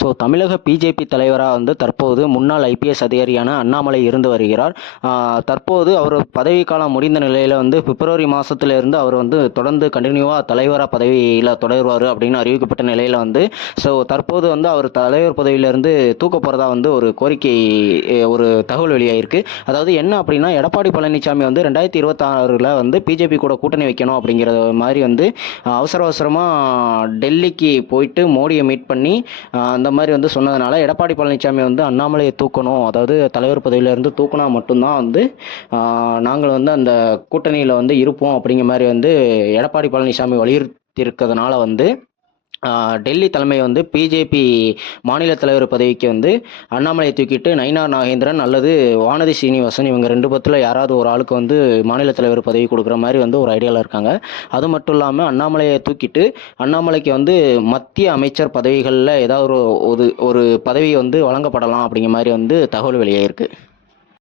So தமிழக BJP தலைவராக வந்து தற்போது முன்னாள் ஐபிஎஸ் அதிகாரியான அண்ணாமலை இருந்து வருகிறார். தற்போது அவர் பதவிக்காலம் முடிந்த நிலையில் வந்து பிப்ரவரி மாதத்திலிருந்து அவர் வந்து தொடர்ந்து கண்டினியூவாக தலைவராக பதவியில் தொடருவார் அப்படின்னு அறிவிக்கப்பட்ட நிலையில் வந்து ஸோ தற்போது வந்து அவர் தலைவர் பதவியிலிருந்து தூக்க போகிறதா வந்து ஒரு கோரிக்கை, ஒரு தகவல் வெளியாகிருக்கு. அதாவது என்ன அப்படின்னா, எடப்பாடி பழனிசாமி வந்து 2026 வந்து பிஜேபி கூட கூட்டணி வைக்கணும் அப்படிங்கிற மாதிரி வந்து அவசரமாக டெல்லிக்கு போயிட்டு மோடியை மீட் பண்ணி அந்த மாதிரி வந்து சொன்னதுனால எடப்பாடி பழனிசாமி வந்து அண்ணாமலையை தூக்கணும், அதாவது தலைவர் பதவியிலிருந்து தூக்கினா மட்டும்தான் வந்து நாங்கள் வந்து அந்த கூட்டணியில் வந்து இருப்போம் அப்படிங்கிற மாதிரி வந்து எடப்பாடி பழனிசாமி வலியுறுத்தி இருக்கிறதுனால வந்து டெல்லி தலைமை வந்து பிஜேபி மாநில தலைவர் பதவிக்கு வந்து அண்ணாமலையை தூக்கிட்டு நயினார் நாகேந்திரன் அல்லது வானதி சீனிவாசன் இவங்க 2 பேத்துல யாராவது ஒரு ஆளுக்கு வந்து மாநில தலைவர் பதவி கொடுக்குற மாதிரி வந்து ஒரு ஐடியாவில் இருக்காங்க. அது மட்டும் இல்லாமல் அண்ணாமலையை தூக்கிட்டு அண்ணாமலைக்கு வந்து மத்திய அமைச்சர் பதவிகளில் ஏதாவது ஒரு பதவி வந்து வழங்கப்படலாம் அப்படிங்கிற மாதிரி வந்து தகவல் வெளியாகிருக்கு.